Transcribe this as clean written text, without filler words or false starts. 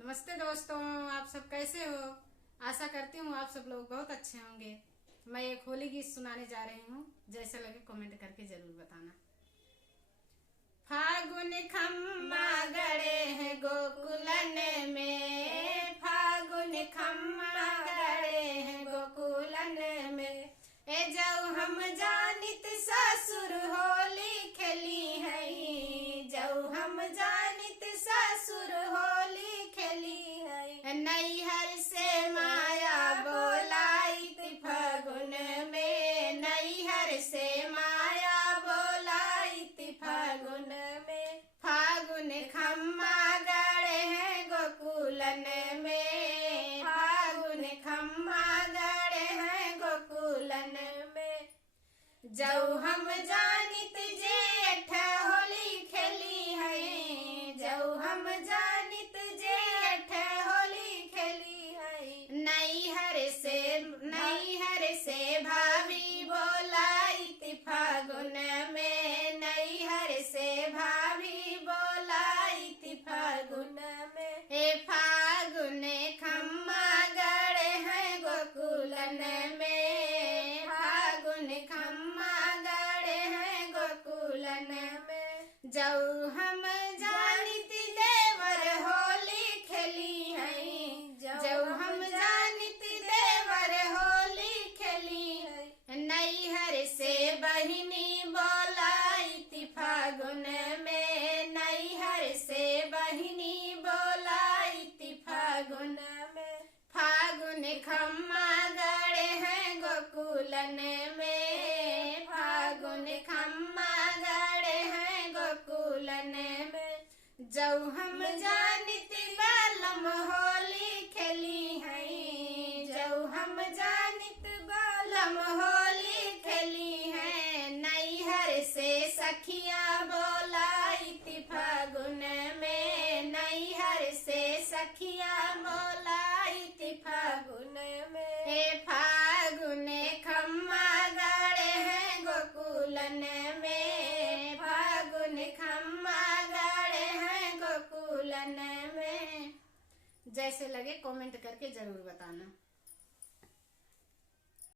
नमस्ते दोस्तों, आप सब कैसे हो। आशा करती हूँ आप सब लोग बहुत अच्छे होंगे। मैं एक होली गीत सुनाने जा रही हूँ, जैसे लगे कमेंट करके जरूर बताना। फागुन खम्मा गड़े हैं गोकुलन में, फागुन खम्मा गड़े हैं गोकुलन में। ए जाऊ हम जानित ससुर होली खेली है, जाऊ हम जानित ससुर होली खेली है। नैहर से माया बोलाई फागुन में, नैहर से माया बोलाई फागुन में। फागुन खम्मा गड़े हैं गोकुलन में, फागुन खम्मा गड़े हैं गोकुलन में। जाऊ हम जानित जेठ होली खेली है, जाऊ हम जानित जेठ होली खेली है। नैहर से भाभी बोलाई फागुन में, नैहर से भाभी बोलाई फागुन में। ए फागुन खम्मा गड़े हैं गोकुलन में, फागुन खम्मा गड़े हैं गोकुलन में। जाऊ हम जानित देवर होली खेली है, जाऊ हम जानित देवर होली खेली है। नैहर से बहिनी बोलाई फागुन में, नैहर से बहिनी बोलाई फागुन में। फागुन खम्मा गड़े हैं गोकुलन में, फागुन खम्मा गड़े हैं गोकुलन में। जाऊ हम जानित बालम होली खेली है, जाऊ हम जानित बालम होली खेली है। नैहर से सखिया बोलाई फागुन में, नैहर से सखिया बोलाई फागुन में। हे फागुन खम्मा गड़े हैं गोकुलन में, फागुन खम्मा गड़े हैं गोकुलन में। जैसे लगे कमेंट करके जरूर बताना।